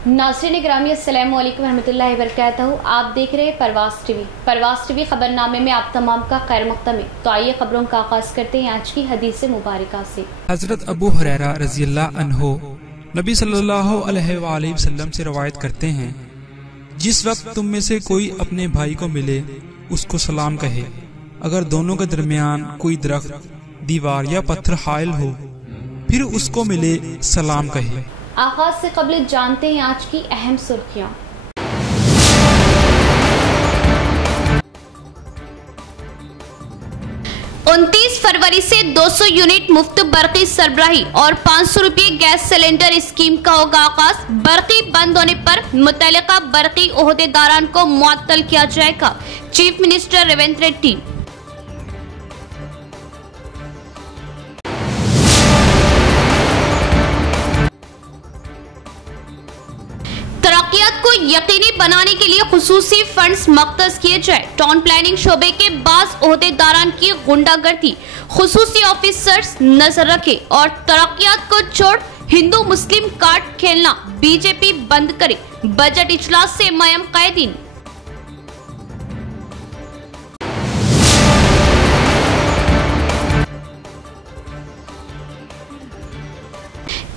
नाज़रीन ग्रामी अस्सलामु अलैकुम रहमतुल्लाहि व बरकातहू। आप देख रहे हैं परवाज़ टीवी खबरनामे में आप तमाम का खैर मक़दम है। तो आइए खबरों का आगाज़ करते हैं आज की हदीस मुबारका से। हज़रत अबू हुरैरा रज़ियल्लाहु अन्हु नबी सल्लल्लाहु अलैहि वसल्लम से रवायत करते हैं, जिस वक्त तुम में से कोई अपने भाई को मिले उसको सलाम कहे। अगर दोनों के दरमियान कोई दरख्त, दीवार या पत्थर हाइल हो फिर उसको मिले सलाम कहे। आगाज से कबल जानते हैं आज की अहम सुर्खियां। 29 फरवरी से 200 यूनिट मुफ्त बर्क़ी सरबराही और 500 रुपये गैस सिलेंडर स्कीम का होगा आगाज। बर्क़ी बंद होने पर मुतल्लिका बर्क़ी ओहदेदारान को मुअत्तल किया जाएगा। Chief minister Revanth Reddy. तरक्कियात को यकीनी बनाने के लिए खुसूसी फंड्स मख्तस किए जाए। टाउन प्लानिंग शोबे के बास ओहदेदारान की गुंडागर्दी, खुसूसी ऑफिसर्स नजर रखे और तरक्कियात को छोड़ हिंदू मुस्लिम कार्ड खेलना बीजेपी बंद करे। बजट इजलास से मयम कायदीन।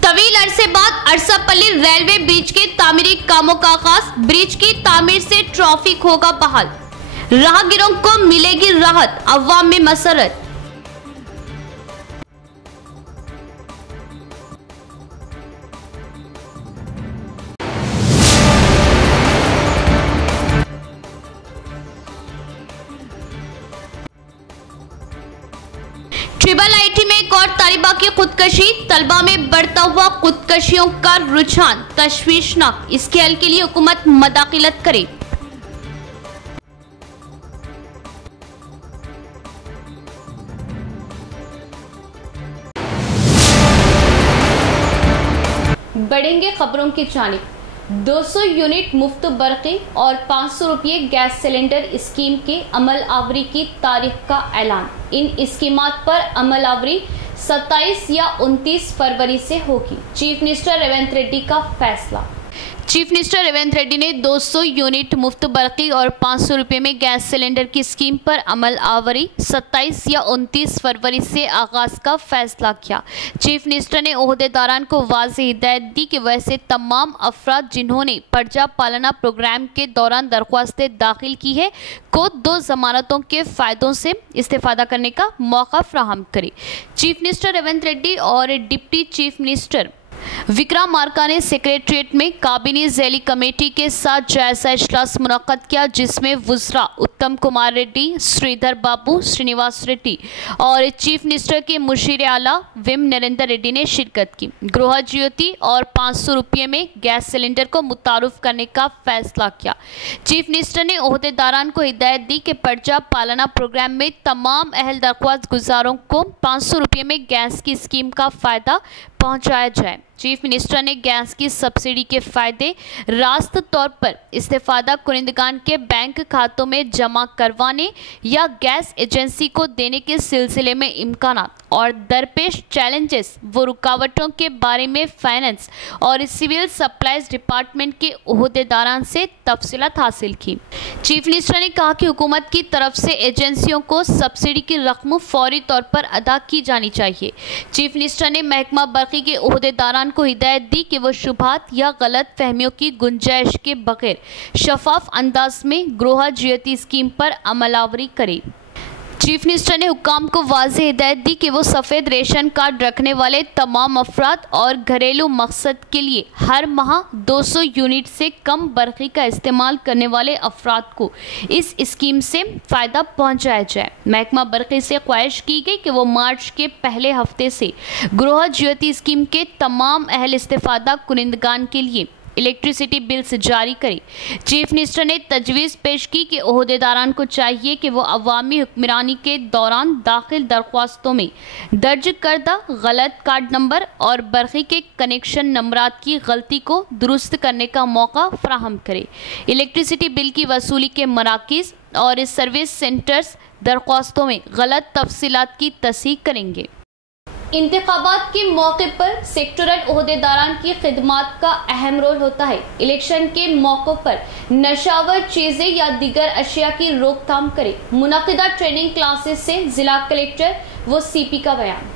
तवील अरसे बाद अरसापल्ली रेलवे ब्रिज के तामीरी कामों का आगाज। ब्रिज की तामीर से ट्रैफिक होगा बहाल, राहगीरों को मिलेगी राहत, अवाम में मसरत। ट्रिपल आईटी में एक और तालिबा की खुदकशी। तलबा में बढ़ता हुआ खुदकशियों का रुझान तशवीशनाक। इसके हल के लिए हुकूमत मदाखिलत करे। बढ़ेंगे खबरों की जानिब। 200 यूनिट मुफ्त बर्क़ी और 500 रुपये गैस सिलेंडर स्कीम के अमल आवरी की तारीख का ऐलान। इन स्कीमात पर अमल आवरी 27 या 29 फरवरी से होगी। चीफ मिनिस्टर रेवंत रेड्डी का फैसला। चीफ मिनिस्टर रेवंत रेड्डी ने 200 यूनिट मुफ्त बर्क़ी और 500 रुपये में गैस सिलेंडर की स्कीम पर अमल आवरी 27 या 29 फरवरी से आगाज का फैसला किया। चीफ मिनिस्टर ने ओहदेदारान को वाज़ेह हिदायत दी कि वैसे तमाम अफराद जिन्होंने प्रजा पालना प्रोग्राम के दौरान दरख्वास्तें दाखिल की है को 2 जमानतों के फ़ायदों से इस्तेफादा करने का मौका फ्राहम करे। चीफ मिनिस्टर रेवंत रेड्डी और डिप्टी चीफ मिनिस्टर विक्रमार्का ने सेक्रेटरिएट में काबीना ज़ैली कमेटी के साथ जायजा इजलास मुनक्कद किया, जिसमें वुज़रा उत्तम कुमार रेड्डी, श्रीधर बाबू, श्रीनिवास रेड्डी और चीफ मिनिस्टर के मुशीर आला विम नरेंद्र रेड्डी ने शिरकत की। गृह ज्योति और 500 रुपये में गैस सिलेंडर को मुतारुफ करने का फैसला किया। चीफ मिनिस्टर ने ओहदेदारान को हिदायत दी कि प्रजा पालना प्रोग्राम में तमाम अहल दरख्वास्त गुजारों को 500 रुपये में गैस की स्कीम का फ़ायदा पहुंचाया जाए। चीफ मिनिस्टर ने गैस की सब्सिडी के फायदे रास्त तौर पर इस्तेफादा कुनिंदगान के बैंक खातों में जमा करवाने या गैस एजेंसी को देने के सिलसिले में इम्कानात और दरपेश चैलेंजेस व रुकावटों के बारे में फाइनेंस और सिविल सप्लाईज डिपार्टमेंट के ओहदेदारान से तफसीलात हासिल की। चीफ मिनिस्टर ने कहा कि हुकूमत की तरफ से एजेंसियों को सब्सिडी की रकम फौरी तौर पर अदा की जानी चाहिए। चीफ मिनिस्टर ने महकमा बर्क़ी के ओहदेदारान को हिदायत दी कि वो शुबहात या गलत फहमियों की गुंजाइश के बगैर शफाफ अंदाज में गृह ज्योति स्कीम पर अमलावरी करे। चीफ मिनिस्टर ने हुक्काम को वाज़ेह हिदायत दी कि वो सफ़ेद रेशन कार्ड रखने वाले तमाम अफराद और घरेलू मकसद के लिए हर माह 200 यूनिट से कम बर्क़ी का इस्तेमाल करने वाले अफराद को इस स्कीम से फ़ायदा पहुंचाया जाए। महकमा बर्क़ी से ख्वाहिश की गई कि वो मार्च के पहले हफ्ते से गृह ज्योति स्कीम के तमाम अहल इस्तेफादा कुनिंदगान के लिए इलेक्ट्रिसिटी बिल्स जारी करे। चीफ मिनिस्टर ने तजवीज़ पेश की कि ओहदेदारान को चाहिए कि वो अवामी हुक्मरानी के दौरान दाखिल दरख्वास्तों में दर्ज करदा गलत कार्ड नंबर और बर्क़ी के कनेक्शन नंबरात की गलती को दुरुस्त करने का मौका फ्राहम करे। इलेक्ट्रिसिटी बिल की वसूली के मराकिज़ और सर्विस सेंटर्स दरख्वास्तों में गलत तफसीलात की तस्दीक करेंगे। इंतखाबात के मौके पर सेक्टरल ओहदेदारान की खिदमात का अहम रोल होता है। इलेक्शन के मौकों पर नशावर चीजें या दीगर अशिया की रोकथाम करे। मुनाकिदा ट्रेनिंग क्लासेस से जिला कलेक्टर व सीपी का बयान।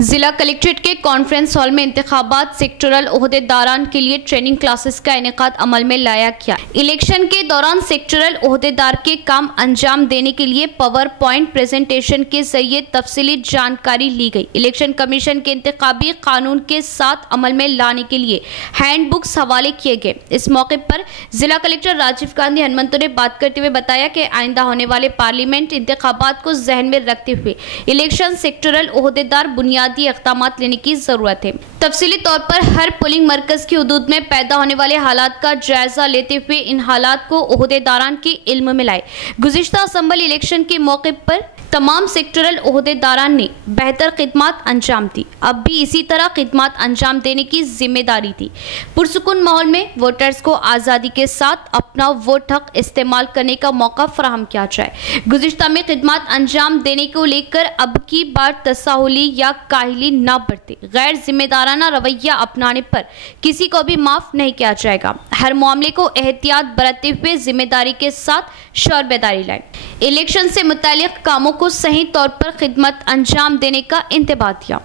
जिला कलेक्ट्रेट के कॉन्फ्रेंस हॉल में इंतखाबात सेक्टरल ओहदेदारान के लिए ट्रेनिंग क्लासेस का इनेकाद अमल में लाया गया। इलेक्शन के दौरान सेक्टरल ओहदेदार के काम अंजाम देने के लिए पावर पॉइंट प्रेजेंटेशन के जरिए तफसीली जानकारी ली गई। इलेक्शन कमीशन के इंतखाबी कानून के साथ अमल में लाने के लिए हैंडबुक्स हवाले किए गए। इस मौके पर जिला कलेक्टर राजीव गांधी हनुमंतु ने बात करते हुए बताया कि आइंदा होने वाले पार्लियामेंट इंतखाबात को जहन में रखते हुए इलेक्शन सेक्टरल ओहदेदार बुनियादी इक़दामात लेने की जरूरत है। तफसीली तौर पर हर पोलिंग मरकज की हुदूद में पैदा होने वाले हालात का जायजा लेते हुए इन हालात को ओहदेदारान के इल्म में लाए। गुज़िश्ता असेंबली इलेक्शन के मौके पर तमाम सेक्टरल ओहदेदारान ने बेहतर खिदमत अंजाम दी। अब भी इसी तरह खिदमत अंजाम देने की जिम्मेदारी थी। पुरसुकून माहौल में वोटर्स को आज़ादी के साथ अपना वोट हक इस्तेमाल करने का मौका फराहम किया जाए। गुज़िश्ता में खिदमत अंजाम देने को लेकर अब की बार तसाहुली या काहिली न बरते। गैर जिम्मेदाराना रवैया अपनाने पर किसी को भी माफ नहीं किया जाएगा। हर मामले को एहतियात बरतते हुए जिम्मेदारी के साथ शौर बेदारी लाए। इलेक्शन से मुतालिक कामों को सही तौर पर खिदमत अंजाम देने का इंतबाह दिया।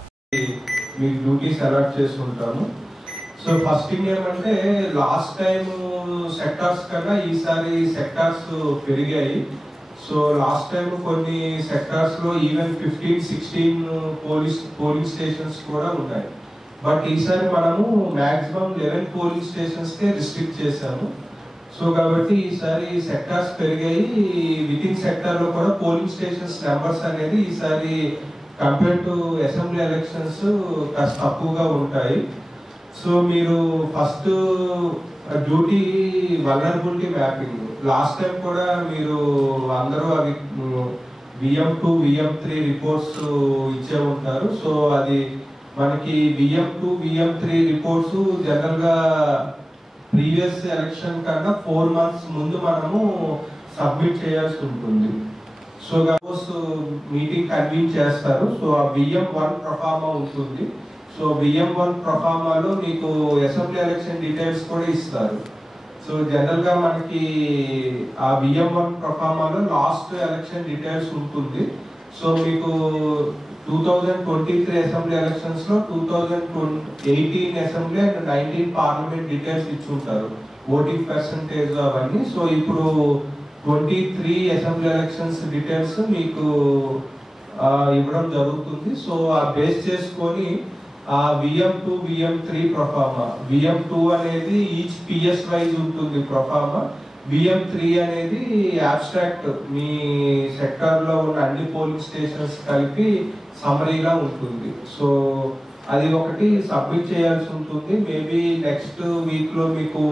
సో ఫస్ట్ ఏమంటే లాస్ట్ టైం సెక్టార్స్ కన్నా ఈసారి సెక్టార్స్ పెరిగాయి. సో లాస్ట్ టైం కొన్ని సెక్టార్స్ లో ఈవెన్ 15-16 పోలింగ్ స్టేషన్స్ కూడా ఉన్నాయి. బట్ ఈసారి మనము మాక్సిమం 11 పోలింగ్ స్టేషన్స్ కే రిస్ట్రిక్ట్ చేశాము. సో కాబట్టి ఈసారి సెక్టార్స్ పెరిగాయి. విత్ ఇన్ సెక్టార్ లో కూడా పోలింగ్ స్టేషన్స్ నెంబర్స్ అనేది ఈసారి కంపేర్ టు అసెంబ్లీ ఎలక్షన్స్ కాస్త తక్కువగా ఉంటాయి. సో మీరు first duty vulnerability mapping last time కూడా మీరు అందరూ అవి VM2 VM3 రిపోర్ట్స్ ఇచ్చే ఉంటారు. సో అది మనకి VM2 VM3 రిపోర్ట్స్ జనరల్ గా ప్రీవియస్ ఎలక్షన్ కన్నా 4 months ముందు మనము సబ్మిట్ చేయాల్సి ఉంటుంది. సో మీటింగ్ కన్వీన్ చేస్తారు. సో ఆ VM1 ప్రొఫార్మా ఉంటుంది. సో VM1 ప్రొఫార్మాలో మీకు అసెంబ్లీ ఎలక్షన్ డీటెయిల్స్ కూడా ఇస్తారు. సో జనరల్ గా మనకి ఆ VM1 ప్రొఫార్మాలో లాస్ట్ ఎలక్షన్ డీటెయిల్స్ ఉంటుంది. సో మీకు 2023 అసెంబ్లీ ఎలక్షన్స్ లో 2018 అసెంబ్లీ అండ్ 19 పార్లమెంట్ డీటెయిల్స్ ఇచ్చుంటారు, ఓటింగ్ పర్సంటేజ్ అవన్నీ. సో ఇప్పుడు 23 అసెంబ్లీ ఎలక్షన్స్ డీటెయిల్స్ మీకు ఇవ్వడం జరుగుతుంది. సో ఆ బేస్ చేసుకొని ఆ VM2 VM3 ప్రొఫార్మా, VM2 అనేది ఈచ్ PS వైజ్ ఉంటుంది ప్రొఫార్మా, VM3 అనేది అబ్స్ట్రాక్ట్ మీ సెక్టార్ లో ఉన్న అన్ని పోలింగ్ స్టేషన్స్ కలిపి సమరీగా ఉంటుంది. సో అది ఒకటి సబ్మిట్ చేయాల్సి ఉంటుంది. మేబీ నెక్స్ట్ వీక్ లో మీకు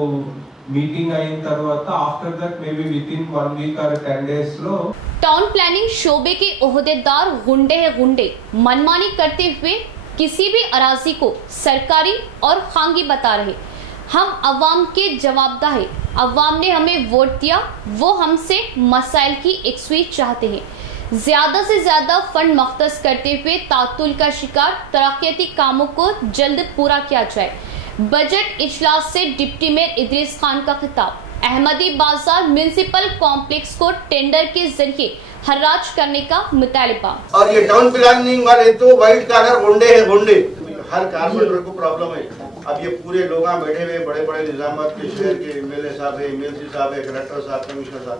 మీటింగ్ అయిన తర్వాత after that maybe with in 1 week or 10 days లో टाउन प्लानिंग शोबे के ओहदेदार गुंडे मनमानी करते हुए किसी भी अराजी को सरकारी और खांगी बता रहे। हम अवाम के जवाबदा है। अवाम ने हमें वोट दिया, वो हमसे मसाइल की एकसुई चाहते हैं। ज्यादा से ज्यादा फंड मख्तस करते हुए तातुल का शिकार तरक्याती कामों को जल्द पूरा किया जाए। बजट इजलास से डिप्टी मेयर इदरीस खान का खिताब। अहमदी बाजार म्युनिसिपल कॉम्प्लेक्स को टेंडर के जरिए हर्राज करने का मुतालिबा। और ये टाउन प्लानिंग वाले तो व्हाइट कॉलर गुंडे हैं, गुंडे। हर कारपोरेटर को प्रॉब्लम है। अब ये पूरे लोग बैठे हुए बड़े बड़े निजामात के शहर के MLA साहब है, MLC साहब है, कलेक्टर साहब, कमिश्नर साहब,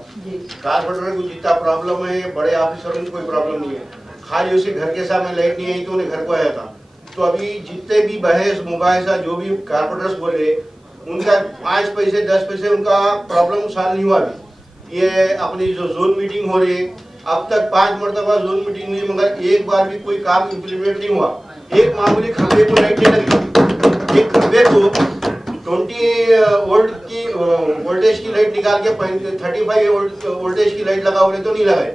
कारपोरेटर को जितना प्रॉब्लम है बड़े ऑफिसरों को कोई प्रॉब्लम नहीं है। खाली उसके घर के सामने लाइट नहीं आई तो उन्हें घर को आया था। तो अभी जितने भी बहस मुबाहिसा जो भी कारपोरेटर्स बोले उनका 5 पैसे 10 पैसे उनका प्रॉब्लम सॉल्व नहीं हुआ। अभी ये अपनी जो जोन मीटिंग हो रही है, अब तक 5 मरतबा जोन मीटिंग हुई मगर एक बार भी कोई काम इम्प्लीमेंट नहीं हुआ। एक मामूली खंबे को लाइट नहीं लगी, एक खंबे को 20 वोल्ट की वोल्टेज की लाइट निकाल के 35 वोल्टेज की लाइट लगा बोले तो नहीं लगाए।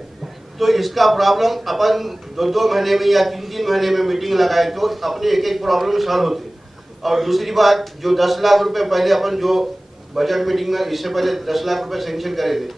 तो इसका प्रॉब्लम अपन 2-2 महीने में या 3-3 महीने में मीटिंग लगाए तो अपने एक प्रॉब्लम सॉल्व होते। और दूसरी बात जो 10 लाख रुपए पहले अपन जो बजट मीटिंग में इससे पहले 10 लाख रुपए सैंक्शन करे थे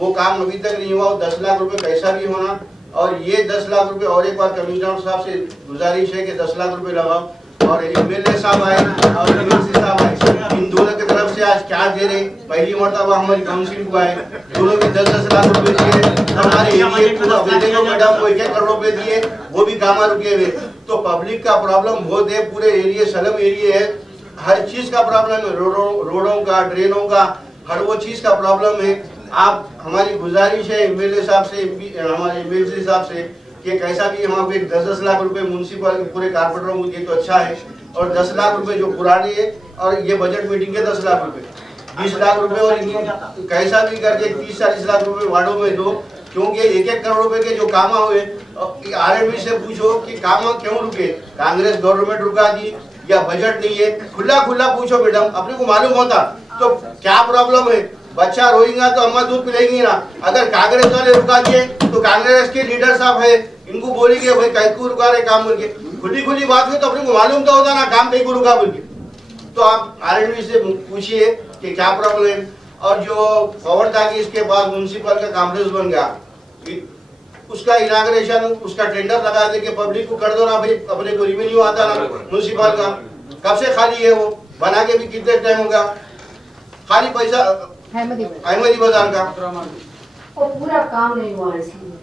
वो काम अभी तक नहीं हुआ। 10 लाख रुपए कैसा भी होना और ये 10 लाख रुपए और एक बार कमिश्नर साहब से गुजारिश है कि 10 लाख रुपए लगाओ। और एमएलए साहब आए और एमएलसी साहब आए, इन दोनों की तरफ से आज क्या दे रहे, पहली मरतबा हमारी काउंसिल को आए, दोनों की 10-10 लाख रुपए दिए। हमारे एरिया पूरा देखो मैडम वो 1-1 करोड़ रुपए दिए, वो भी काम रुके हुए। तो पब्लिक का प्रॉब्लम बहुत है, पूरे एरिया सलम एरिया है, हर चीज का प्रॉब्लम है, रोडों का, ड्रेनों का, हर वो चीज का प्रॉब्लम है। आप हमारी गुजारिश है एमएलए साहब से, हमारे एमएलसी साहब से कि कैसा भी वहाँ पे 10-10 लाख रुपए म्युनिसिपल पूरे कारपोरेटरों को दिए तो अच्छा है। और 10 लाख रुपए जो पुरानी है, और ये बजट मीटिंग के 10 लाख रुपए, 20 लाख रुपए, और कैसा भी करके 30-40 लाख रुपए वार्डों में दो, क्योंकि 1-1 करोड़ रुपए के जो काम हुए, आरएनबी से पूछो कि काम क्यों रुके, कांग्रेस गवर्नमेंट रुका दी या बजट नहीं है, खुला पूछो मैडम, अपने को मालूम होता तो क्या प्रॉब्लम है। बच्चा रोएगा तो अम्मा दूध पिलाएंगी ना। अगर कांग्रेस वाले रुका दिए तो कांग्रेस के लीडर साहब है, इनको बोलेंगे भाई कैसे रुका रहे काम बोल के, खुली बात हुई तो अपने को मालूम तो होता ना काम कहीं को रुका बोल के। तो आप आरएनबी से पूछिए कि क्या प्रॉब्लम है। और जो पवन टाकी इसके बाद म्युनिसिपल का कॉम्प्लेक्स बन गया, उसका इनाग्रेशन, उसका टेंडर लगा दे के पब्लिक को कर दो ना भाई, अपने को रिवेन्यू आता ना म्युनिसिपल का, कब से खाली है वो, बना के भी कितने टाइम होगा, खाली पैसा अहमदी बाजार का, और पूरा काम नहीं हुआ इसलिए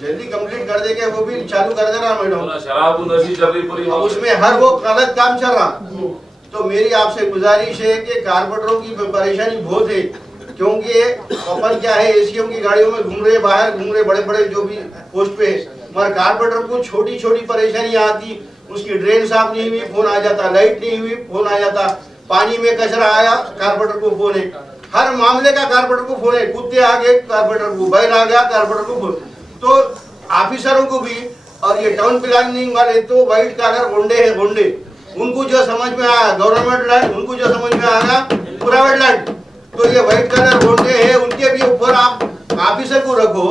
जल्दी कंप्लीट कर देंगे, वो भी चालू कर देना मैडम। शराब नशी चल रही पूरी, उसमें हर वो गलत काम चल रहा। तो मेरी आपसे गुजारिश है कि कारपोरेटरों की परेशानी बहुत है, क्योंकि अपन क्या है एसीएम की गाड़ियों में घूम रहे, बाहर घूम रहे, बड़े बड़े जो भी पोस्ट पे है, मगर कारपोरेटर को छोटी छोटी परेशानियां आती, उसकी ड्रेन साफ नहीं हुई फोन आ जाता, लाइट नहीं हुई फोन आ जाता, पानी में कचरा आया कारपोरेटर को फोन है, हर मामले का कारपोरेटर को फोन है, कुत्ते आ गए कारपोरेटर को, बैल आ गया कारपोरेटर को फोन। तो ऑफिसरों को भी, और ये टाउन प्लानिंग वाले तो व्हाइट कॉलर गुंडे है, गुंडे, उनको जो समझ में आया गवर्नमेंट लैंड, उनको जो समझ में आया प्राइवेट लैंड, तो ये व्हाइट कलर गुंडे है, उनके भी ऊपर आप ऑफिसर को रखो,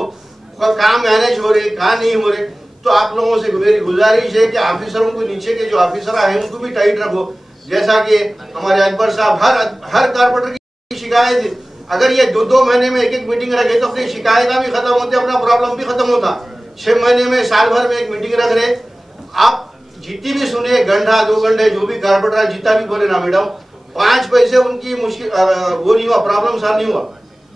काम मैनेज हो रहे कहाँ नहीं हो रहे। तो आप लोगों से मेरी गुजारिश है कि ऑफिसरों को, नीचे के जो ऑफिसर है उनको भी टाइट रखो, जैसा कि हमारे अकबर साहब हर कारपोरेटर की शिकायत है, अगर ये 2-2 महीने में 1-1 मीटिंग रखे तो अपनी शिकायत भी खत्म होती, अपना प्रॉब्लम भी खत्म होता। 6 महीने में, साल भर में एक मीटिंग रख रहे, आप जितनी भी सुने, घंटा 2 घंटे जो भी कारपोरेटर जितना भी बोले ना मैडम, 5 पैसे उनकी मुश्किल वो नहीं हुआ, प्रॉब्लम सॉल्व नहीं हुआ।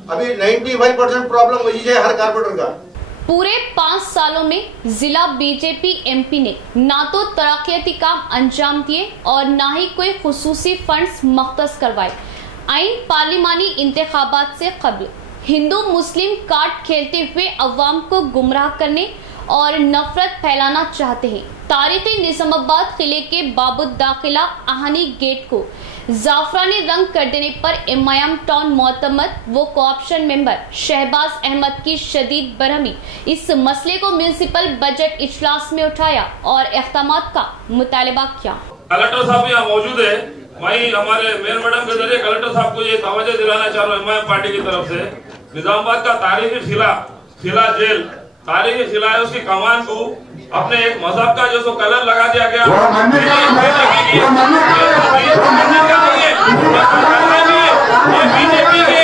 अभी 95% प्रॉब्लम वही है हर कारपोरेटर का। पूरे 5 सालों में जिला बीजेपी एमपी ने ना तो तरक्याती काम अंजाम दिए और ना ही कोई खुसूसी फंड्स मख्तस करवाए। आइन पार्लिमानी इंतखाबात से कबल हिंदू मुस्लिम कार्ड खेलते हुए अवाम को गुमराह करने और नफरत फैलाना चाहते हैं। तारीखी निजामाबाद किले के बाबुद दाखिला आहनी गेट को जाफरानी रंग कर देने पर एमआईएम टाउन मोतमद वो कोऑप्शन मेंबर शहबाज अहमद की शदीद बरहमी इस मसले को म्युनिसिपल बजट इजलास में उठाया और इख्तामात का मुतालबा किया। कलेक्टर साहब यहाँ मौजूद है, वहीं हमारे मेयर मैडम के जरिए कलेक्टर साहब को ये तवज्जो दिलाना चाह रहा हूँ एमआईएम पार्टी की तरफ से, निजामाबाद का तारीखी किला जेल, तारीखी किला है, उसकी कमान को अपने एक मजहब का जो कलर लगा दिया गया, बीजेपी के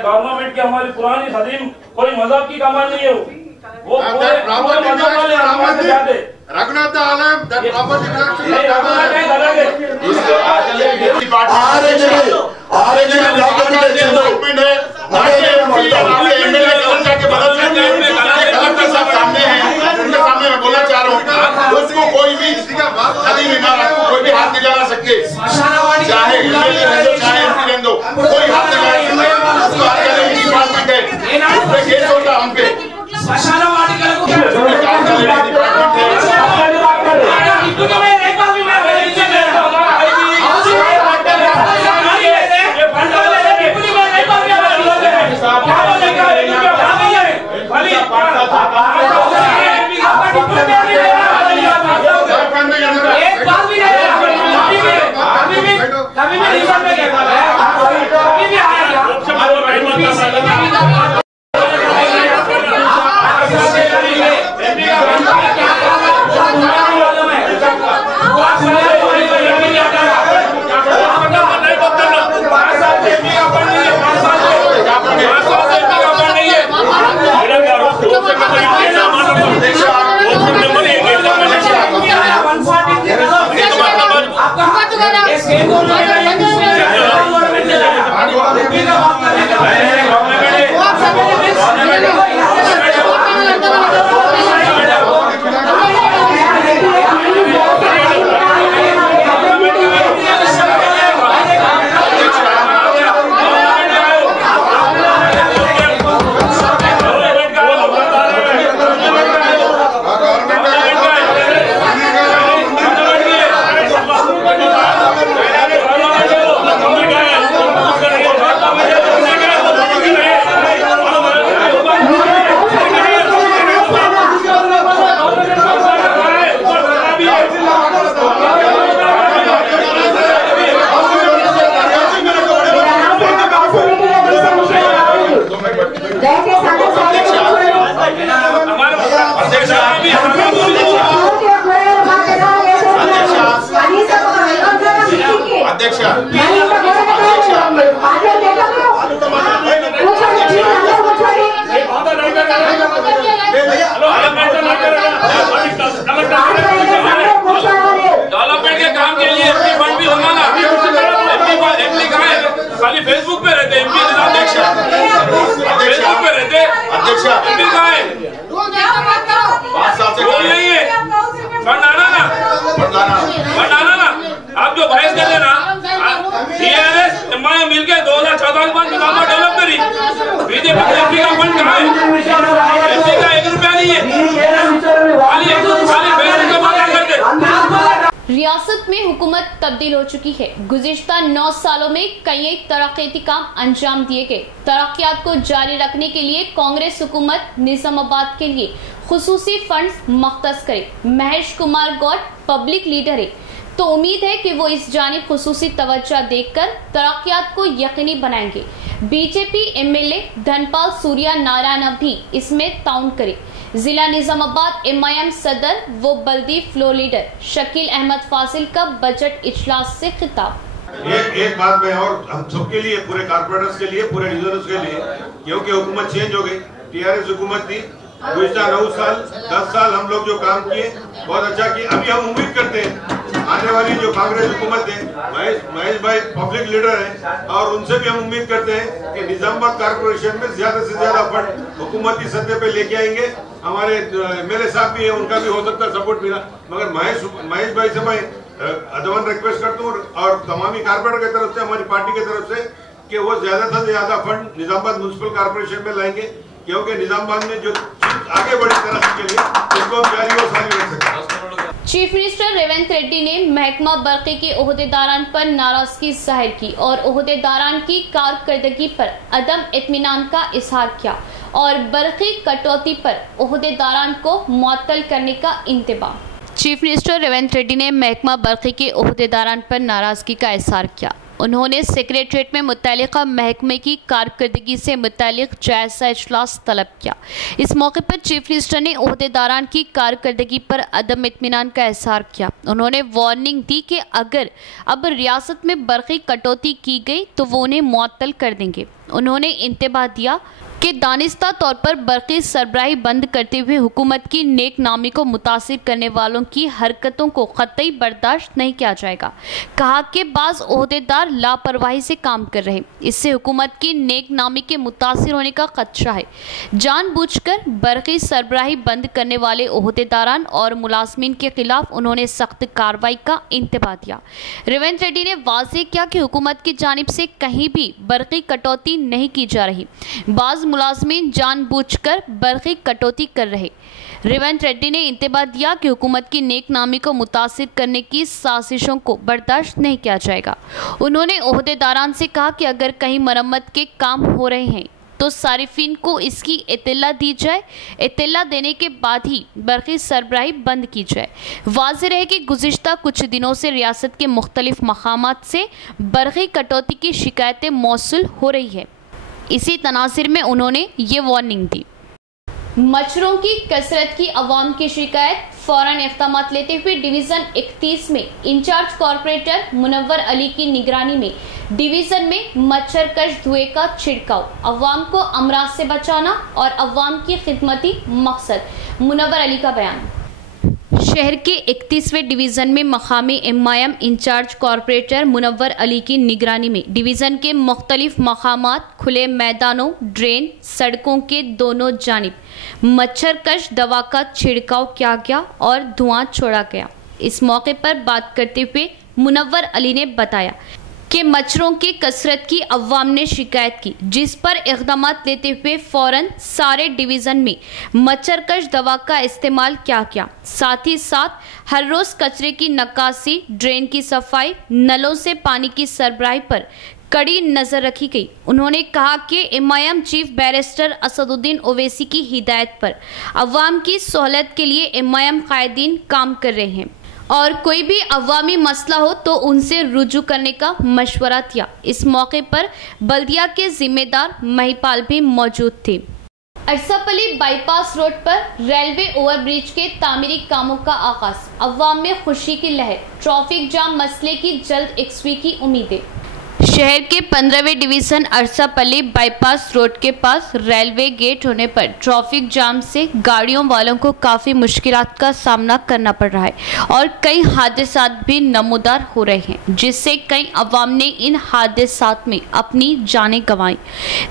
गवर्नमेंट की हमारी पुरानी कदीम कोई मजहब की कमान नहीं है, रघुनाथ आलम सामने है, उनके सामने मैं बोलना चाह रहा हूँ, उसको कोई भी खाली नहीं मारा, कोई भी हाथ नहीं लगा सके, चाहे एमएलए रह दो चाहे एमपी रह दो, कोई हाथ नहीं लगा सके। उसको हाथ लगाने की डिपार्टमेंट है, उस पे केस होता हम पे। डेवलपमेंट के काम के लिए एमपी फंड भी होगा ना, एमपी खाली फेसबुक पे रहते, एमपी फेसबुक पे रहते, एमपी कहाँ है? कोई नहीं है, फंड आना ना, फंड आना ना। आप जो बहस कर रहे ना, टीआरएस एमआईएम मिलके 2014 के बाद निजामा डेवलप करी, बीजेपी का एमपी का फंड कहाँ है? एमपी का 1 रुपया नहीं है, खाली फेसबुक पे बात करते। रियासत में हुकूमत तब्दील हो चुकी है। गुज़िश्ता 9 सालों में कई तरक्याती काम अंजाम दिए गए। तरक्यात को जारी रखने के लिए कांग्रेस हुकूमत निजामाबाद के लिए खुसूसी फंड्स मख्तस करे। महेश कुमार गौड पब्लिक लीडर है, तो उम्मीद है कि वो इस जानिब खुसूसी तवज्जो देकर तरक्यात को यकीनी बनाएंगे। बीजेपी एमएलए धनपाल सूर्या नारायण भी इसमें ताउन करे। जिला निजामाबाद एमआईएम सदर व बल्दी फ्लोर लीडर शकील अहमद फासिल का बजट इजलास से खिताब। एक बात मैं और हम सबके लिए, पूरे कारपोरेटर्स के लिए, पूरे डिविजनर्स के लिए, क्योंकि हुकूमत चेंज हो गई, टीआरएस हुकूमत थी, गुज़िश्ता 9 साल 10 साल हम लोग जो काम किए बहुत अच्छा किए। अभी हम उम्मीद करते हैं आने वाली जो कांग्रेस हुकूमत है, महेश भाई पब्लिक लीडर हैं, और उनसे भी हम उम्मीद करते हैं कि निजामाबाद कारपोरेशन में ज्यादा से ज्यादा फंड हुकूमती सतह पे लेके आएंगे। हमारे एमएलए साहब भी है, उनका भी हो सकता है सपोर्ट मिला, मगर महेश भाई से मैं अदवन रिक्वेस्ट करता हूँ और तमामी कारपोरेटर की तरफ से, हमारी पार्टी की तरफ से, कि वो ज्यादा से ज्यादा फंड निजामाबाद म्युनिसिपल कारपोरेशन में लाएंगे, क्योंकि निजामाबाद में जो आगे बढ़ी तरक्की के लिए उसको हम जारी और सारी रख सकते हैं। चीफ मिनिस्टर रेवंत रेड्डी ने महकमा बर्क़ी के ओहदेदारान पर नाराजगी जाहिर की और ओहदेदारान की कारकर्दगी पर अदम इत्मीनान का इजहार किया और बर्क़ी कटौती पर ओहदेदारान को मुअत्तल करने का इंतबाह। चीफ मिनिस्टर रेवंत रेड्डी ने महकमा बर्क़ी के ओहदेदारान पर नाराजगी का इजहार किया। उन्होंने सेक्रेटरीट में मुत्तल्लिक़ा महकमे की कारकर्दगी से मुत्तल्लिक़ जायज़ा इजलास तलब किया। इस मौके पर चीफ मिनिस्टर ने ओहदेदारान की कारकर्दगी पर अदम इत्मीनान का इजहार किया। उन्होंने वार्निंग दी कि अगर अब रियासत में बर्क़ी कटौती की गई तो वो उन्हें मुअत्तल कर देंगे। उन्होंने इंतबाह दिया कि दानिस्ता तौर पर बरक़ी सरबराही बंद करते हुए हुकूमत की नेक नामी को मुतासिर करने वालों की हरकतों को क़तई बर्दाश्त नहीं किया जाएगा। कहा कि बाज़ ओहदेदार लापरवाही से काम कर रहे, इससे हुकूमत की नेक नामी के मुतासिर होने का खदशा है। जानबूझकर बरक़ी सरबराही बंद करने वाले ओहदेदारान और मुलाजमीन के खिलाफ उन्होंने सख्त कार्रवाई का इंतबाह दिया। रेवंत रेड्डी ने वाज़ेह किया कि हुकूमत की जानिब से कहीं भी बरक़ी कटौती नहीं की जा रही, बाज़ मुलाजमीन जानबूझकर बरक़ी कटौती कर रहे। रेवंत रेड्डी ने इंतबाह दिया कि हुकूमत की नेक नामी को मुतासिर करने की साजिशों को बर्दाश्त नहीं किया जाएगा। उन्होंने ओहदेदारान से कहा कि अगर कहीं मरम्मत के काम हो रहे हैं तो सारिफिन को इसकी इत्तला दी जाए, इत्तला देने के बाद ही बरक़ी सरबराही बंद की जाए। वाज़ेह रहे कि गुज़िश्ता कुछ दिनों से रियासत के मुख्तलिफ मकामात से बरक़ी कटौती की शिकायतें मौसूल हो रही है। इसी तनासिर में उन्होंने ये वार्निंग दी। मच्छरों की कसरत की अवाम की शिकायत, फौरन इक़दामात लेते हुए डिवीज़न 31 में इंचार्ज कॉर्पोरेटर मुनव्वर अली की निगरानी में डिवीज़न में मच्छरकश धुएं का छिड़काव, अवाम को अमराज से बचाना और अवाम की खिदमती मकसद। मुनव्वर अली का बयान। शहर के 31वें डिवीज़न में मकामी एमआईएम इंचार्ज कॉर्पोरेटर मुनव्वर अली की निगरानी में डिवीज़न के मुख्तलिफ मकामात, खुले मैदानों, ड्रेन, सड़कों के दोनों जानिब मच्छरकश दवा का छिड़काव किया गया और धुआं छोड़ा गया। इस मौके पर बात करते हुए मुनव्वर अली ने बताया कि मच्छरों की कसरत की अवाम ने शिकायत की, जिस पर इक़दामात लेते हुए फ़ौरन सारे डिवीज़न में मच्छरकश दवा का इस्तेमाल किया गया। साथ ही साथ हर रोज़ कचरे की नक्कासी, ड्रेन की सफाई, नलों से पानी की सरबराही पर कड़ी नज़र रखी गई। उन्होंने कहा कि MIM chief barrister Asaduddin Owaisi की हिदायत पर अवाम की सहूलत के लिए एमआईएम कायदीन काम कर रहे हैं और कोई भी अवामी मसला हो तो उनसे रुजू करने का मशवरा दिया। इस मौके पर बल्दिया के जिम्मेदार महिपाल भी मौजूद थे। अरसापल्ली बाईपास रोड पर रेलवे ओवरब्रिज के तामीरी कामों का आगाज, अवाम में खुशी की लहर, ट्रैफिक जाम मसले की जल्द एक्सवी की उम्मीदें। शहर के 15वें डिवीज़न अरसापल्ली बाईपास रोड के पास रेलवे गेट होने पर ट्रैफिक जाम से गाड़ियों वालों को काफ़ी मुश्किलात का सामना करना पड़ रहा है और कई हादसात भी नमूदार हो रहे हैं, जिससे कई अवाम ने इन हादसात में अपनी जानें गंवाई।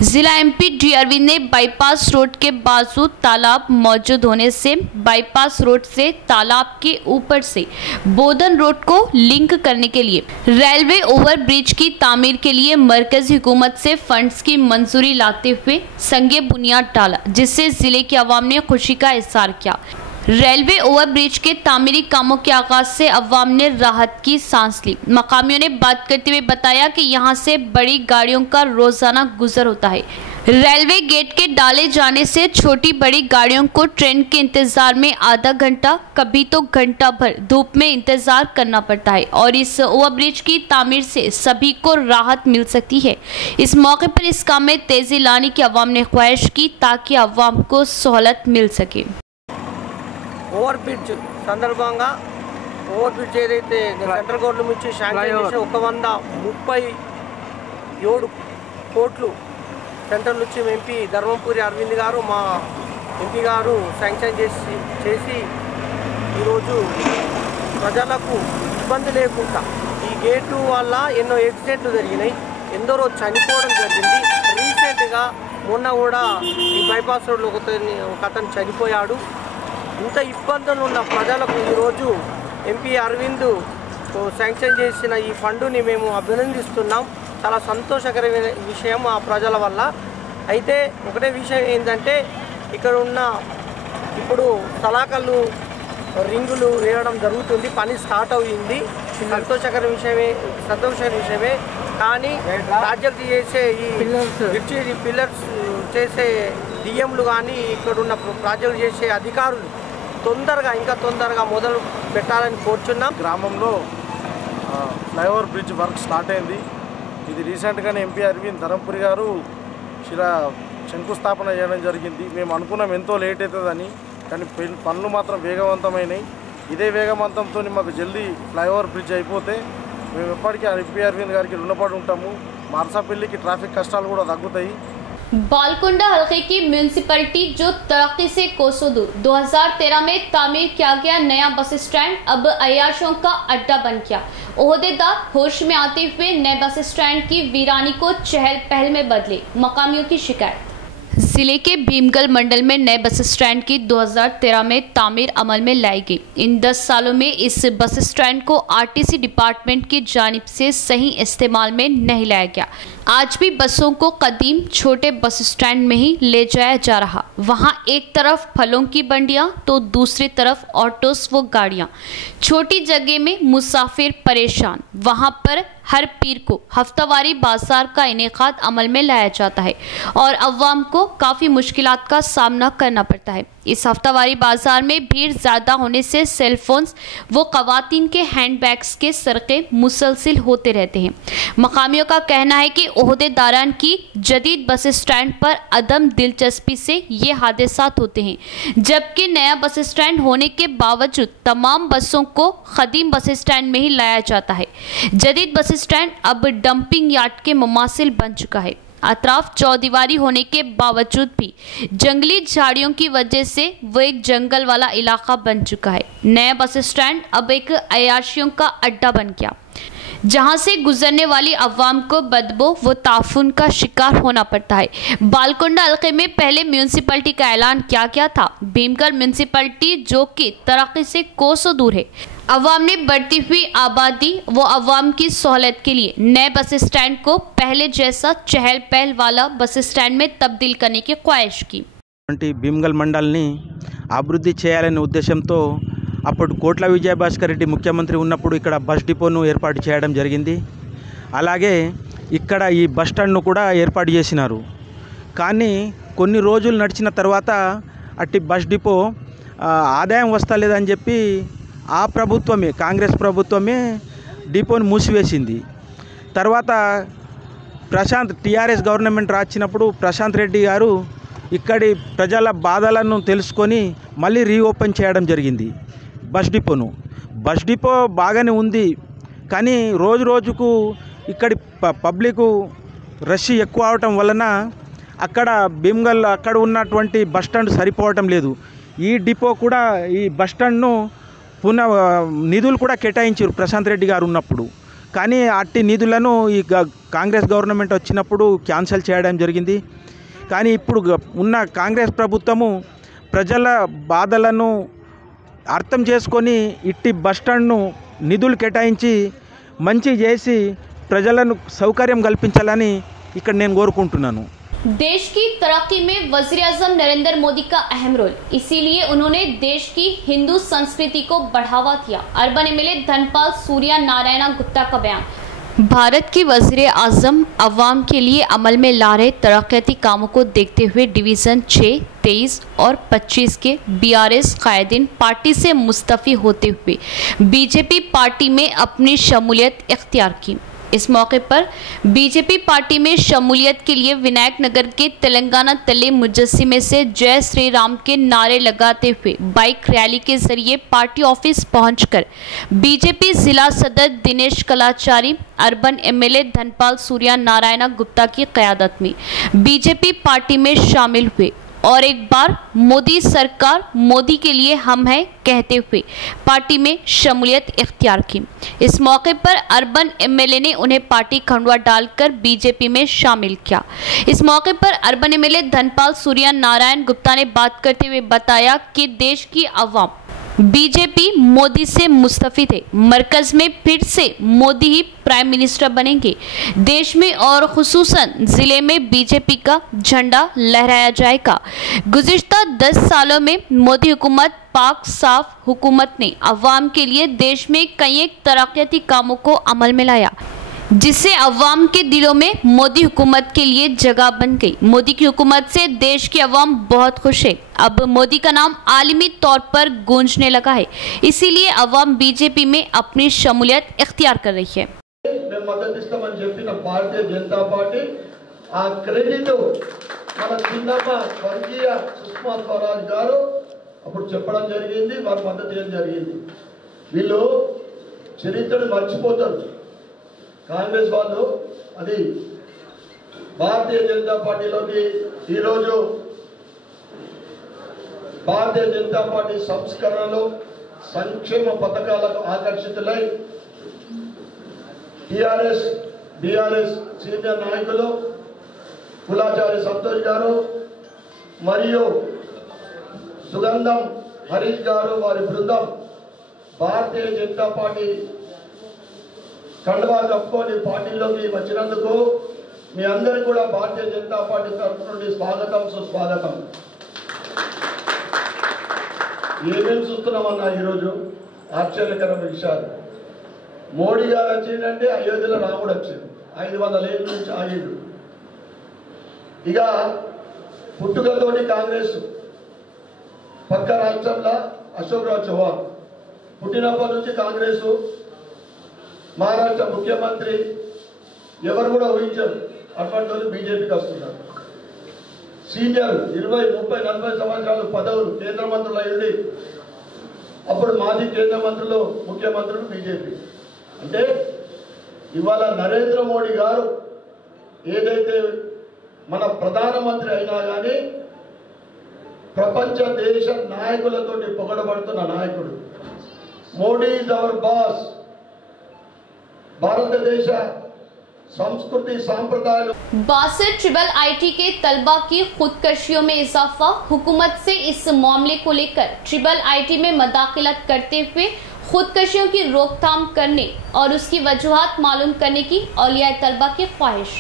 ज़िला एमपी डी अरविंद ने बाईपास रोड के बाजू तालाब मौजूद होने से बाईपास रोड से तालाब के ऊपर से बोधन रोड को लिंक करने के लिए रेलवे ओवरब्रिज की तामीर के लिए मरकजी हुकूमत से फंड्स की मंजूरी लाते हुए संगे बुनियाद डाला, जिससे जिले की आवाम ने खुशी का इज़हार किया। रेलवे ओवरब्रिज के तामीरी कामों के आगाज से अवाम ने राहत की सांस ली। मकामियों ने बात करते हुए बताया कि यहां से बड़ी गाड़ियों का रोजाना गुजर होता है। रेलवे गेट के डाले जाने से छोटी बड़ी गाड़ियों को ट्रेन के इंतजार में आधा घंटा, कभी तो घंटा भर धूप में इंतजार करना पड़ता है और इस ओवरब्रिज की तामीर से सभी को राहत मिल सकती है। इस मौके पर इस काम में तेजी लाने की अवाम ने ख्वाहिश की ताकि अवाम को सहूलत मिल सके। ఓవర్ బ్రిడ్జ్ సందర్భంగా ఓవర్ బ్రిడ్జ్ ఏదైతే సెంట్రల్ గవర్నమెంట్ నుంచి శాంక్షన్ చేసిన 137 కోట్లు సెంట్రల్ నుంచి ఎంపీ ధర్మపురి అరవింద్ గారు మా ఎంపీ గారు శాంక్షన్ చేసి ఈరోజు ప్రజలకు ఇబ్బంది లేకుండా ఈ గేటు వల్ల ఎన్నో యాక్సిడెంట్లు జరిగినాయి, ఎందరో చనిపోవడం జరిగింది। రీసెంట్గా మొన్న కూడా ఈ బైపాస్ రోడ్లో ఒక అతను చనిపోయాడు। ఇంత ఇబ్బందులు ఉన్న ప్రజలకు ఈరోజు ఎంపీ అరవింద్ శాంక్షన్ చేసిన ఈ ఫండుని మేము అభినందిస్తున్నాం। చాలా సంతోషకరమైన విషయం ఆ ప్రజల వల్ల। అయితే ఒకటే విషయం ఏంటంటే ఇక్కడ ఉన్న ఇప్పుడు సలాకలు రింగులు వేయడం జరుగుతుంది, పని స్టార్ట్ అయింది, సంతోషకరమైన విషయమే। కానీ ప్రాజెక్ట్ చేసే ఈ పిల్లర్స్ చేసే డిఎంలు కానీ ఇక్కడ ఉన్న ప్రాజెక్ట్ చేసే అధికారులు ఇంకా తొందరగా మొదలు పెట్టాలని కోరుచున్నాం। గ్రామంలో ఫ్లైఓవర్ బ్రిడ్జ్ వర్క్ స్టార్ట్ అయింది। ఇది రీసెంట్గానే ఎంపీ అరవింద్ ధర్మపురి గారు శంకుస్థాపన చేయడం జరిగింది। మేము అనుకున్నాం ఎంతో లేట్ అవుతుందని, కానీ పనులు మాత్రం వేగవంతమైనవి। ఇదే వేగవంతంతో మాకు జల్దీ ఫ్లైఓవర్ బ్రిడ్జ్ అయిపోతే మేము ఎప్పటికీ ఎంపీ అరవింద్ గారికి రుణపడి ఉంటాము। మార్సాపల్లికి ట్రాఫిక్ కష్టాలు కూడా తగ్గుతాయి। बालकुंडा हल्के की म्यूनिसिपैलिटी जो तरक्की से कोसों दूर 2013 में तामीर किया गया नया बस स्टैंड अब अय्याशों का अड्डा बन गया। ओहदेदार होश में आते हुए नए बस स्टैंड की वीरानी को चहल पहल में बदले, मकामियों की शिकायत। जिले के भीमगल मंडल में नए बस स्टैंड की 2013 में तामीर अमल में लाई गई। इन 10 सालों में इस बस स्टैंड को आरटीसी डिपार्टमेंट की जानिब से सही इस्तेमाल में नहीं लाया गया। आज भी बसों को कदीम छोटे बस स्टैंड में ही ले जाया जा रहा। वहां एक तरफ फलों की बंडियां तो दूसरी तरफ ऑटोस व गाड़ियां। छोटी जगह में मुसाफिर परेशान। वहां पर हर पीर को हफ्तावारी बाजार का इनेकाद अमल में लाया जाता है और अवाम को काफ़ी मुश्किलात का सामना करना पड़ता है। इस हफ्तावारी बाजार में भीड़ ज़्यादा होने से सेलफोन्स व ख़वातीन के हैंडबैग्स के सरक़े मुसलसिल होते रहते हैं। मकामियों का कहना है कि ओहदेदारान की जदीद बस स्टैंड पर अदम दिलचस्पी से ये हादसात होते हैं, जबकि नया बस स्टैंड होने के बावजूद तमाम बसों को ख़दीम बस स्टैंड में ही लाया जाता है। जदीद बस स्टैंड अब डंपिंग यार्ड के मुमासिल बन चुका है। अतराफ चौदीवारी होने के बावजूद भी जंगली झाड़ियों की वजह से वो एक जंगल वाला इलाका बन चुका है। नया बस स्टैंड अब एक अयाशियों का अड्डा बन गया, जहां से गुजरने वाली अवाम को बदबू व ताफुन का शिकार होना पड़ता है। बालकुंडा हल्के में पहले म्यूनिसिपैलिटी का ऐलान किया गया था। भीमगल म्यूनिसिपैलिटी जो कि तरक्की से कोसों दूर है, अवाम ने बढ़ती हुई आबादी व अवाम की सहूलत के लिए नए बस स्टैंड को पहले जैसा चहल पहल वाला बस स्टैंड में तब्दील करने की ख्वाहिश की। భీమగల్ మండల్ని అభివృద్ధి చేయాలనే ఉద్దేశంతో అప్పుడు కోట్ల విజయభాస్కర్ రెడ్డి ముఖ్యమంత్రి ఉన్నప్పుడు ఇక్కడ బస్ డిపోను ఏర్పాటు చేయడం జరిగింది. అలాగే ఇక్కడ ఈ బస్ స్టాండ్ను కూడా ఏర్పాటు చేసినారు. కానీ కొన్ని రోజులు నడిచిన తర్వాత అట్టి బస్ డిపో ఆదాయం వస్తలేదని చెప్పి ఆ ప్రభుత్వమే, కాంగ్రెస్ ప్రభుత్వమే డిపోను మూసివేసింది. తర్వాత టీఆర్ఎస్ గవర్నమెంట్ రాచినప్పుడు ప్రశాంత్ రెడ్డి గారు ఇక్కడి ప్రజల బాధలను తెలుసుకొని మళ్ళీ రీఓపెన్ చేయడం జరిగింది బస్ డిపోను. బస్ డిపో బాగానే ఉంది, కానీ రోజు రోజుకు ఇక్కడి పబ్లిక్ రష్ ఎక్కువ అవటం వలన అక్కడ భీమగల్ అక్కడ ఉన్నటువంటి బస్ స్టాండ్ సరిపోవటం లేదు. ఈ డిపో కూడా ఈ బస్ స్టాండ్ను నిధులు కూడా కేటాయించారు ప్రశాంత్ రెడ్డి గారు ఉన్నప్పుడు. కానీ అట్టి నిధులను ఈ కాంగ్రెస్ గవర్నమెంట్ వచ్చినప్పుడు క్యాన్సిల్ చేయడం జరిగింది. కానీ ఇప్పుడు ఉన్న కాంగ్రెస్ ప్రభుత్వము ప్రజల బాధలను అర్థం చేసుకొని ఇట్టి బస్ స్టాండ్ను నిధులు కేటాయించి మంచి చేసి ప్రజలను సౌకర్యం కల్పించాలని ఇక్కడ నేను కోరుకుంటున్నాను. देश की तरक्की में वज़ीर-ए-आज़म नरेंद्र मोदी का अहम रोल, इसीलिए उन्होंने देश की हिंदू संस्कृति को बढ़ावा दिया। अर्बन एमएलए धनपाल सूर्या नारायण गुप्ता का बयान। भारत के वज़ीर-ए-आज़म अवाम के लिए अमल में ला रहे तरक्याती कामों को देखते हुए डिवीज़न 6, 23 और 25 के बीआरएस कायदीन पार्टी से मुस्तफ़ी होते हुए बीजेपी पार्टी में अपनी शमूलियत इख्तियार की। इस मौके पर बीजेपी पार्टी में शमूलियत के लिए विनायक नगर के तेलंगाना तले मुजस्सिमे से जय श्री राम के नारे लगाते हुए बाइक रैली के जरिए पार्टी ऑफिस पहुंचकर बीजेपी जिला सदर दिनेश कलाचारी, अर्बन एमएलए धनपाल सूर्या नारायण गुप्ता की क़यादत में बीजेपी पार्टी में शामिल हुए और एक बार मोदी सरकार, मोदी के लिए हम हैं कहते हुए पार्टी में शमूलियत इख्तियार की। इस मौके पर अर्बन एमएलए ने उन्हें पार्टी खंडवा डालकर बीजेपी में शामिल किया। इस मौके पर अर्बन एमएलए धनपाल सूर्या नारायण गुप्ता ने बात करते हुए बताया कि देश की आवाम बीजेपी मोदी से मुस्तफ़ी थे। मरकज में फिर से मोदी ही प्राइम मिनिस्टर बनेंगे। देश में और खुसूसन ज़िले में बीजेपी का झंडा लहराया जाएगा। गुज़िश्ता 10 सालों में मोदी हुकूमत, पाक साफ हुकूमत ने अवाम के लिए देश में कई एक तरक्याती कामों को अमल में लाया, जिससे अवाम के दिलों में मोदी हुकूमत के लिए जगह बन गई। मोदी की हुकूमत से देश की अवाम बहुत खुश है। अब मोदी का नाम आलमी तौर पर गूंजने लगा है, इसीलिए अवाम बीजेपी में अपनी शमूलियत इख्तियार कर रही है। भारतीय जनता पार्टी आ क्रेडिट మన చిన్నమ్మ వర్గీయ సుష్మా స్వరాజ్ గారు అప్పుడు చెప్పడం జరిగింది, వారు మద్దతు చేయడం జరిగింది. వీళ్ళు చరిత్రను మర్చిపోతారు కాంగ్రెస్ వాళ్ళు. అది భారతీయ జనతా పార్టీలోకి ఈరోజు భారతీయ జనతా పార్టీ సంస్కరణలు సంక్షేమ పథకాలకు ఆకర్షితులై బీఆర్ఎస్ సీనియర్ నాయకులు కులాచారి సంతోష్ గారు మరియు సుగంధం హరీష్ గారు వారి బృందం భారతీయ జనతా పార్టీ కండువా కప్పుకొని పార్టీలోకి వచ్చినందుకు మీ అందరికీ కూడా భారతీయ జనతా పార్టీ తరఫు నుండి స్వాగతం సుస్వాగతం. ఏమేమి చూస్తున్నామన్నా ఈరోజు ఆశ్చర్యకరమైన విషయాలు. మోడీ గారు వచ్చిందంటే అయోధ్యలో రాముడు వచ్చింది, 500 ఏళ్ళ నుంచి ఆగిండు. ఇక పుట్టుకతోటి కాంగ్రెస్ పక్క రాష్ట్రంలో అశోక్ రావు చౌహాన్ పుట్టినప్పటి నుంచి కాంగ్రెస్ మహారాష్ట్ర ముఖ్యమంత్రి ఎవరు కూడా ఊహించారు. అటువంటి వాళ్ళు బీజేపీకి వస్తున్నారు. సీనియర్ 20, 30, 40 సంవత్సరాలు పదవులు కేంద్ర మంత్రులు అయ్యింది. అప్పుడు మాజీ కేంద్ర మంత్రులు ముఖ్యమంత్రులు బీజేపీ. అంటే ఇవాళ నరేంద్ర మోడీ గారు ఏదైతే మన ప్రధానమంత్రి అయినా కానీ ప్రపంచ దేశ నాయకులతోటి పొగడబడుతున్న నాయకుడు. Modi is our boss. భారతదేశ संस्कृति सांप्रदाय 62 ट्रिपल आईटी के तलबा की खुदकशियों में इजाफा। हुकूमत से इस मामले को लेकर ट्रिपल आईटी में मदाखिलत करते हुए खुदकशियों की रोकथाम करने और उसकी वजूहात मालूम करने की औलिया तलबा की ख्वाहिश।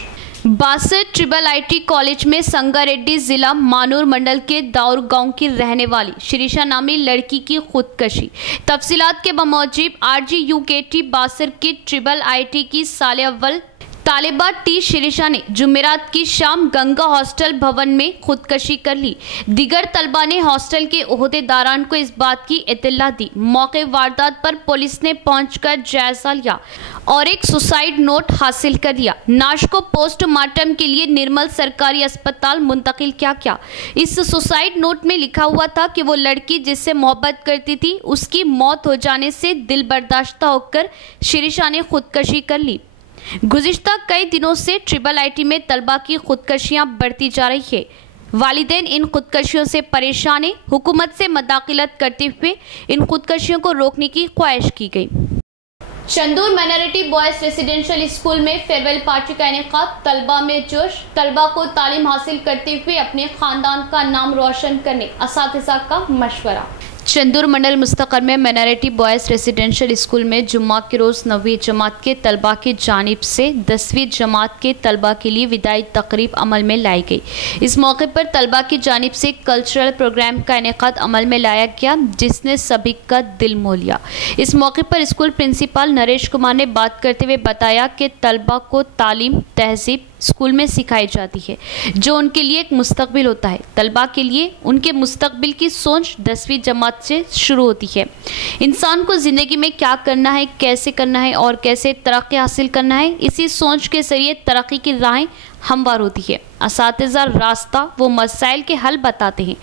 62 ट्रिपल आईटी कॉलेज में संगारेड्डी जिला मानूर मंडल के दाऊर गांव की रहने वाली शिरीषा नामी लड़की की खुदकशी। तफसीलात के बमौजब RGUKT बासर की ट्रिपल आईटी की साले अव्वल तालिबा टी शिरीषा ने जुमेरात की शाम गंगा हॉस्टल भवन में खुदकशी कर ली। दिगर तलबा ने हॉस्टल के ओहदेदारान को इस बात की इत्तला दी। मौके वारदात पर पुलिस ने पहुंचकर जायजा लिया और एक सुसाइड नोट हासिल कर लिया। नाश को पोस्टमार्टम के लिए निर्मल सरकारी अस्पताल मुंतकिल किया। इस सुसाइड नोट में लिखा हुआ था कि वो लड़की जिससे मोहब्बत करती थी उसकी मौत हो जाने से दिल बर्दाश्ता होकर शिरीषा ने खुदकशी कर ली। गुज़िश्ता कई दिनों से ट्रिपल आईटी में तलबा की खुदकशियां बढ़ती जा रही है। वालिदैन इन खुदकशियों से परेशान है। हुकूमत से मदाखिलत करते हुए इन खुदकशियों को रोकने की ख्वाहिश की गई। Chandur minority boys residential school में फेयरवेल पार्टी का इनेकाद। तलबा में जोश। तलबा को तालीम हासिल करते हुए अपने खानदान का नाम रोशन करने असातिज़ा का मशवरा। चंदूर मंडल मुस्तक़र में माइनॉरिटी बॉयज़ रेसिडेंशियल स्कूल में जुम्मा के रोज़ 9वीं जमात के तलबा की जानिब से 10वीं जमात के तलबा के लिए विदाई तकरीब अमल में लाई गई। इस मौके पर तलबा की जानिब से कल्चरल प्रोग्राम का इनेकाद अमल में लाया गया जिसने सभी का दिल मोह लिया। इस मौके पर स्कूल प्रिंसिपल नरेश कुमार ने बात करते हुए बताया कि तलबा को तालीम तहजीब स्कूल में सिखाई जाती है जो उनके लिए एक मुस्तकबिल होता है। तलबा के लिए उनके मुस्तकबिल की सोच 10वीं जमात से शुरू होती है। इंसान को ज़िंदगी में क्या करना है, कैसे करना है और कैसे तरक्की हासिल करना है, इसी सोच के ज़रिए तरक्की की राहें हमवार होती है। असातिज़ा रास्ता व मसाइल के हल बताते हैं,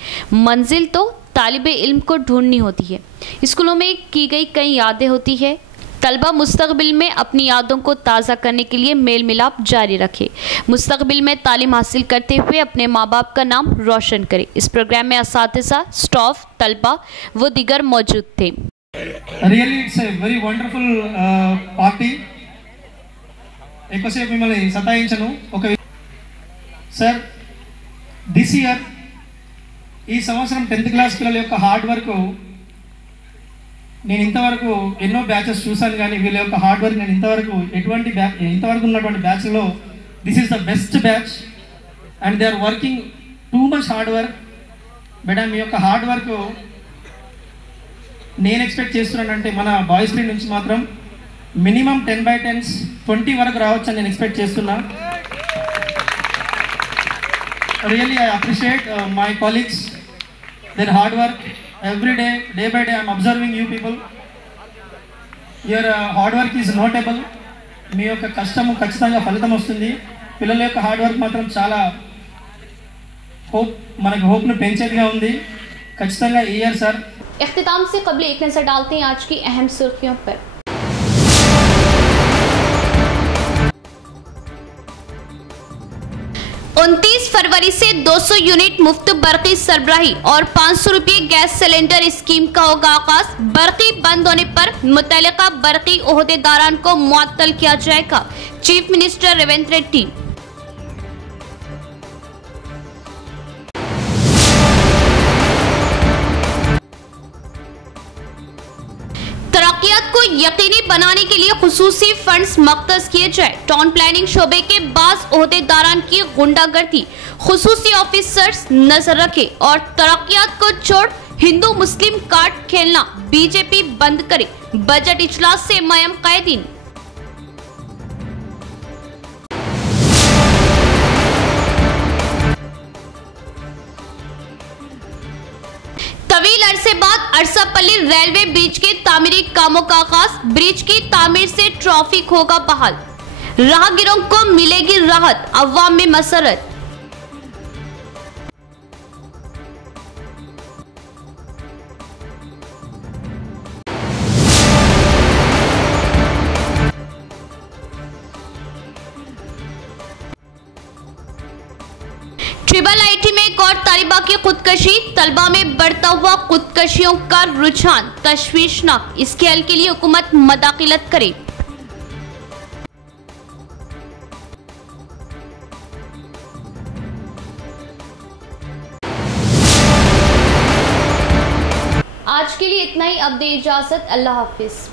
मंजिल तो तालिबे इल्म को ढूंढनी होती है। स्कूलों में की गई कई यादें होती है। तलबा मुस्तकबिल में अपनी यादों को ताज़ा करने के लिए मेल मिलाप जारी रखे, मुस्तकबिल में तालीम हासिल करते हुए अपने माँ बाप का नाम रोशन करे। इस प्रोग्राम में असातिज़ा, स्टाफ, तलबा व दीगर मौजूद थे। Really, it's a very wonderful party. ఎక్కువసేపు మిమ్మల్ని సతాయించను. సార్ దిస్ ఇయర్ ఈ సంవత్సరం 10th క్లాస్ పిల్లల యొక్క హార్డ్ వర్క్ నేను ఇంతవరకు ఎన్నో బ్యాచెస్ చూశాను కానీ వీళ్ళ యొక్క హార్డ్ వర్క్ నేను ఇంతవరకు ఉన్నటువంటి బ్యాచ్లో this is the best batch and they are working too much hard work. Madam మీ యొక్క హార్డ్ వర్క్ నేను ఎక్స్పెక్ట్ చేస్తున్నానంటే మన బాయ్స్ టీం నుంచి మాత్రం మినిమం 10/10s 20 వరకు రావచ్చు అని నేను ఎక్స్పెక్ట్ చేస్తున్నా. Really I appreciate my colleagues, their hard work. Every day, day by day, I am observing you people. Your hard work is notable. మీ యొక్క కష్టము ఖచ్చితంగా ఫలితం వస్తుంది. పిల్లల యొక్క హార్డ్ వర్క్ మాత్రం చాలా మనకు హోప్ను పెంచేదిగా ఉంది. ఖచ్చితంగా ఈ ఇయర్ సార్. इख्तिताम से कबल एक नज़र डालते हैं आज की अहम सुर्खियों पर। 29 फरवरी से 200 यूनिट मुफ्त बरकी सरबराही और 500 रुपये गैस सिलेंडर स्कीम का होगा आगाज। बरकी बंद होने पर मुतल्लिका बरकी ओहदेदारान को मुअत्तल किया जाएगा। Chief minister Revanth Reddy. तरक्कियात को यकीनी बनाने के लिए खुसूसी फंड्स मख्तस किए जाए। टाउन प्लानिंग शोबे के बास ओहदेदारान की गुंडागर्दी, खुसूसी ऑफिसर्स नजर रखे और तरक्कियात को छोड़ हिंदू मुस्लिम कार्ड खेलना बीजेपी बंद करे। बजट इजलास से मयम कायदीन। तवील अरसे बाद अरसापल्ली रेलवे ब्रिज के तामीरी कामों का आगाज। ब्रिज की तामीर से ट्रैफिक होगा बहाल, राहगीरों को मिलेगी राहत, अवाम में मसरत। ट्रिपल आईटी में एक और तालिबा की खुदकशी। तलबा में बढ़ता हुआ खुदकशियों का रुझान तशवीशनाक। इसके हल के लिए हुकूमत मदाखिलत करे। आज के लिए इतना ही। अब दे इजाजत। अल्लाह हाफिज।